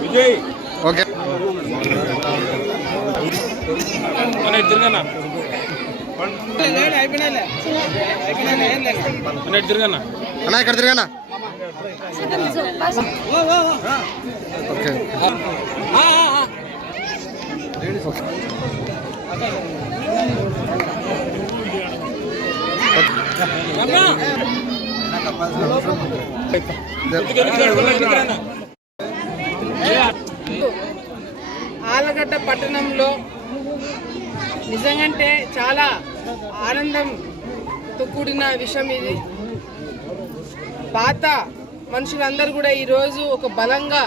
Vijay okay మన తిరగన్నా మన తిరగన్నా అన్న ఇక్కడ తిరగనా ఆలగడ్డ పట్టణంలో నిజంగంటే చాలా ఆనందంతో కూడిన విషయం ఇది. పాత మనుషులందరూ కూడా ఈరోజు ఒక బలంగా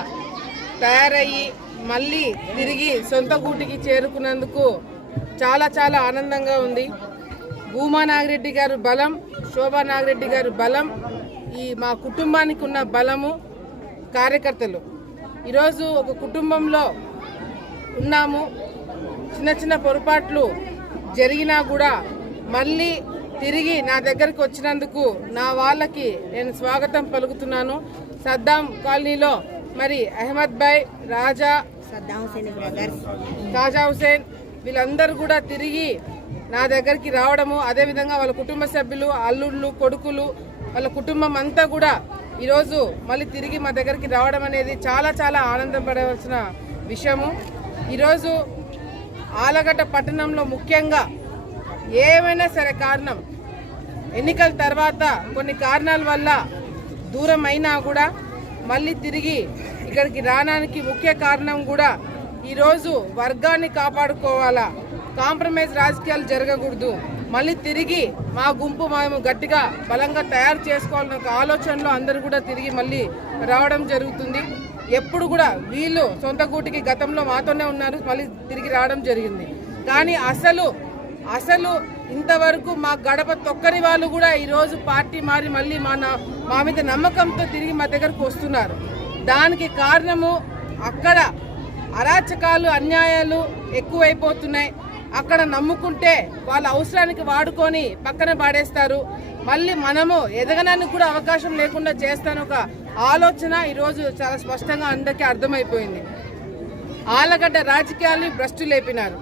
తయారయ్యి మళ్ళీ తిరిగి సొంత గూటికి చేరుకున్నందుకు చాలా చాలా ఆనందంగా ఉంది. భూమా నాగిరెడ్డి గారు బలం శోభా నాగిరెడ్డి గారు బలం ఈ మా కుటుంబానికి ఉన్న బలము కార్యకర్తలు. ఈరోజు ఒక కుటుంబంలో ఉన్నాము. చిన్న చిన్న పొరపాట్లు జరిగినా కూడా మళ్ళీ తిరిగి నా దగ్గరికి వచ్చినందుకు నా వాళ్ళకి నేను స్వాగతం పలుకుతున్నాను. సద్దాం కాలనీలో మరి అహ్మద్ భాయ్ రాజా సద్దాం హుసేన్ బ్రదర్స్. కాజా హుసేన్ వీళ్ళందరూ కూడా తిరిగి నా దగ్గరికి రావడము. అదేవిధంగా వాళ్ళ కుటుంబ సభ్యులు అల్లుళ్ళు కొడుకులు వాళ్ళ కుటుంబం అంతా కూడా ఈరోజు మళ్ళీ తిరిగి మా దగ్గరికి రావడం అనేది చాలా చాలా ఆనందం పడవలసిన విషయము. ఈరోజు ఆలగడ్డ పట్టణంలో ముఖ్యంగా ఏమైనా సరే కారణం ఎన్నికల తర్వాత కొన్ని కారణాల వల్ల దూరం అయినా కూడా మళ్ళీ తిరిగి ఇక్కడికి రావడానికి ముఖ్య కారణం కూడా ఈరోజు వర్గాన్ని కాపాడుకోవాలా కాంప్రమైజ్ రాజకీయాలు జరగకూడదు. మళ్ళీ తిరిగి మా గుంపు మేము గట్టిగా బలంగా తయారు చేసుకోవాలన్న ఒక ఆలోచనలో అందరూ కూడా తిరిగి మళ్ళీ రావడం జరుగుతుంది. ఎప్పుడు కూడా వీళ్ళు సొంత గూటికి గతంలో మాతోనే ఉన్నారు మళ్ళీ తిరిగి రావడం జరిగింది. కానీ అసలు అసలు ఇంతవరకు మా గడప తొక్కని వాళ్ళు కూడా ఈరోజు పార్టీ మారి మళ్ళీ మా నా- మా మీద నమ్మకంతో తిరిగి మా దగ్గరకు వస్తున్నారు. దానికి కారణము అక్కడ అరాచకాలు అన్యాయాలు ఎక్కువైపోతున్నాయి. అక్కడ నమ్ముకుంటే వాళ్ళ అవసరానికి వాడుకొని పక్కన పాడేస్తారు. మళ్ళీ మనము ఎదగడానికి కూడా అవకాశం లేకుండా చేస్తాను ఒక ఆలోచన ఈరోజు చాలా స్పష్టంగా అందరికీ అర్థమైపోయింది. ఆలగడ్డ రాజకీయాల్ని భ్రష్టు లేపినారు.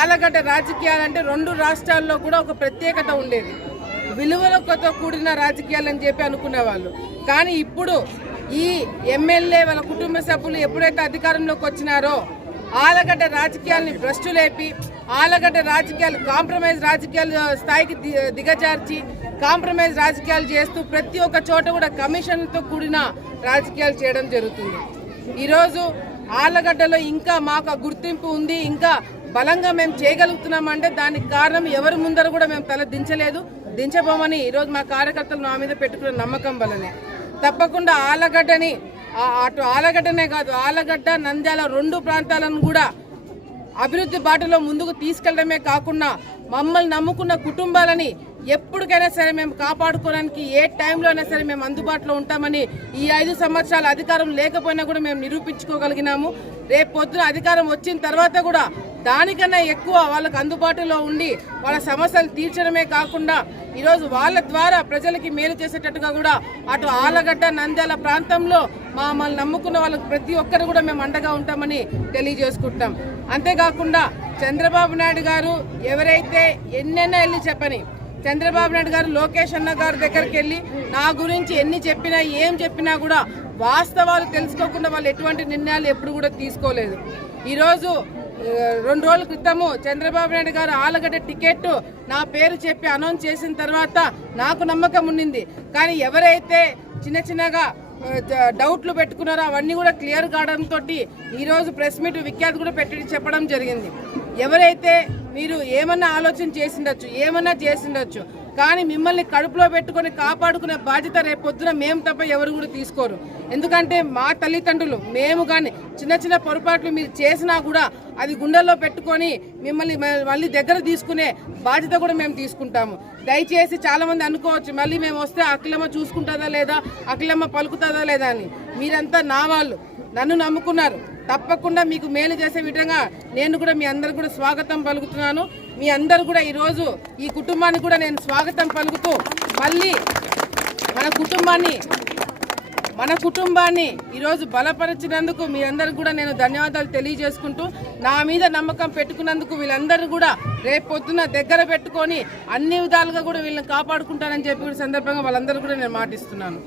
ఆలగడ్డ రాజకీయాలు అంటే రెండు రాష్ట్రాల్లో కూడా ఒక ప్రత్యేకత ఉండేది. విలువలతో కూడిన రాజకీయాలని చెప్పి అనుకునేవాళ్ళు. కానీ ఇప్పుడు ఈ ఎమ్మెల్యే వాళ్ళ కుటుంబ సభ్యులు ఎప్పుడైతే అధికారంలోకి వచ్చినారో ఆలగడ్డ రాజకీయాల్ని భ్రష్టు లేపి ఆలగడ్డ రాజకీయాలు కాంప్రమైజ్ రాజకీయాలు స్థాయికి ది- దిగజార్చి కాంప్రమైజ్ రాజకీయాలు చేస్తూ ప్రతి ఒక్క చోట కూడా కమిషన్తో కూడిన రాజకీయాలు చేయడం జరుగుతుంది. ఈరోజు ఆలగడ్డలో ఇంకా మాకు గుర్తింపు ఉంది ఇంకా బలంగా మేము చేయగలుగుతున్నామంటే దానికి కారణం ఎవరి ముందర కూడా మేము తల దించలేదు. దించబోమని ఈరోజు మా కార్యకర్తలు మా మీద పెట్టుకున్న నమ్మకం వల్లనే. తప్పకుండా ఆలగడ్డని అటు ఆలగడ్డనే కాదు ఆలగడ్డ నంద్యాల రెండు ప్రాంతాలను కూడా అభివృద్ధి బాటలో ముందుకు తీసుకెళ్ళడమే కాకుండా మమ్మల్ని నమ్ముకున్న కుటుంబాలని ఎప్పటికైనా సరే మేము కాపాడుకోవడానికి ఏ టైంలో అయినా సరే మేము అందుబాటులో ఉంటామని ఈ ఐదు సంవత్సరాల అధికారం లేకపోయినా కూడా మేము నిరూపించుకోగలిగినాము. రేపు పొద్దున అధికారం వచ్చిన తర్వాత కూడా దానికన్నా ఎక్కువ వాళ్ళకు అందుబాటులో ఉండి వాళ్ళ సమస్యలు తీర్చడమే కాకుండా ఈరోజు వాళ్ళ ద్వారా ప్రజలకి మేలు చేసేటట్టుగా కూడా అటు ఆలగడ్డ నంద్యాల ప్రాంతంలో మమ్మల్ని నమ్ముకున్న వాళ్ళకి ప్రతి ఒక్కరు కూడా మేము అండగా ఉంటామని తెలియజేసుకుంటాం. అంతేకాకుండా చంద్రబాబు నాయుడు గారు ఎవరైతే ఎన్నైనా వెళ్ళి చెప్పని చంద్రబాబు నాయుడు గారు లోకేష్ అన్న గారి దగ్గరికి వెళ్ళి నా గురించి ఎన్ని చెప్పినా ఏం చెప్పినా కూడా వాస్తవాలు తెలుసుకోకుండా వాళ్ళు ఎటువంటి నిర్ణయాలు ఎప్పుడు కూడా తీసుకోలేదు. ఈరోజు రెండు రోజుల క్రితము చంద్రబాబు నాయుడు గారు ఆలగడ్డ టికెట్ నా పేరు చెప్పి అనౌన్స్ చేసిన తర్వాత నాకు నమ్మకం ఉండింది కానీ ఎవరైతే చిన్న చిన్నగా డౌట్లు పెట్టుకున్నారో అవన్నీ కూడా క్లియర్ కావడంతో ఈరోజు ప్రెస్ మీట్ విఖ్యాతి కూడా పెట్టి చెప్పడం జరిగింది. ఎవరైతే మీరు ఏమన్నా ఆలోచన చేసిండొచ్చు ఏమన్నా చేసిండొచ్చు కానీ మిమ్మల్ని కడుపులో పెట్టుకొని కాపాడుకునే బాధ్యత రేపొద్దున మేము తప్ప ఎవరు కూడా తీసుకోరు. ఎందుకంటే మా తల్లిదండ్రులు మేము కానీ చిన్న చిన్న పొరపాట్లు మీరు చేసినా కూడా అది గుండెల్లో పెట్టుకొని మిమ్మల్ని మళ్ళీ దగ్గర తీసుకునే బాధ్యత కూడా మేము తీసుకుంటాము. దయచేసి చాలామంది అనుకోవచ్చు మళ్ళీ మేము వస్తే అఖిలమ్మ చూసుకుంటుందా లేదా అఖిలమ్మ పలుకుతుందా లేదా అని. మీరంతా నా వాళ్ళు. నన్ను నమ్ముకున్నారు. తప్పకుండా మీకు మేలు చేసే విధంగా నేను కూడా మీ అందరు కూడా స్వాగతం పలుకుతున్నాను. మీ అందరు కూడా ఈరోజు ఈ కుటుంబాన్ని కూడా నేను స్వాగతం పలుకుతూ మళ్ళీ మన కుటుంబాన్ని మన కుటుంబాన్ని ఈరోజు బలపరిచినందుకు మీ అందరికి కూడా నేను ధన్యవాదాలు తెలియజేసుకుంటూ నా మీద నమ్మకం పెట్టుకున్నందుకు వీళ్ళందరూ కూడా రేపు పొద్దున దగ్గర పెట్టుకొని అన్ని విధాలుగా కూడా వీళ్ళని కాపాడుకుంటానని చెప్పి సందర్భంగా వాళ్ళందరూ కూడా నేను మాటిస్తున్నాను.